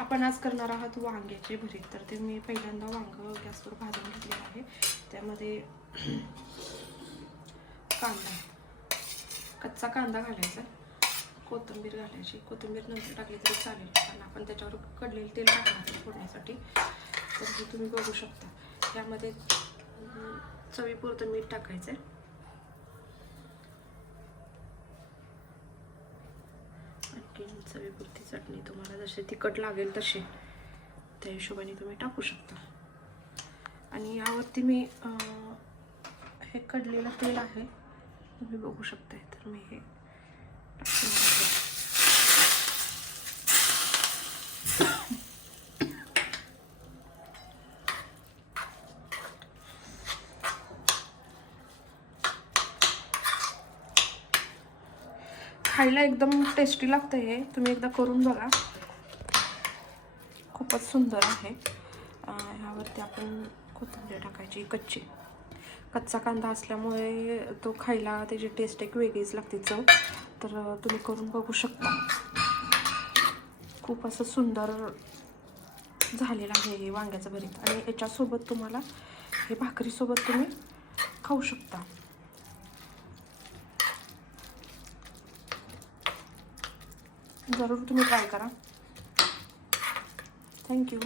आपण आज करणार आहोत वांग्याचे भरीत. तर ते मी पहिल्यांदा वांग गॅसवर भाजून घेतलेलं आहे. त्यामध्ये कांदा, कच्चा कांदा घालायचा, कोथिंबीर घालायची. कोथिंबीर नंतर टाकली तरी चालेल, कारण आपण त्याच्यावर कडलेलं तेल टाकणार आहे फोडण्यासाठी. तर हे तुम्ही बघू शकता. त्यामध्ये चवीपुरतं मीठ टाकायचं आहे. आणखी चवीपुरती चटणी, तुम्हाला जसे तिखट लागेल तसे त्या हिशोबाने तुम्ही टाकू शकता. आणि यावरती मी हे कडलेलं तेल आहे, तुम्ही बघू शकताय. तर मी हे खायला एकदम टेस्टी लागतं. हे तुम्ही एकदा करून बघा, खूपच सुंदर आहे. ह्यावरती आपण कोथिंबीर टाकायची कच्ची. कच्चा कांदा असल्यामुळे तो खायला त्याची टेस्ट एक वेगळीच लागते, चव. तर तुम्ही करून बघू शकता. खूप असं सुंदर झालेलं आहे हे वांग्याचं भरीत. आणि याच्यासोबत तुम्हाला हे भाकरीसोबत तुम्ही खाऊ शकता. जरूर तुम्ही ट्राय करा. थँक्यू.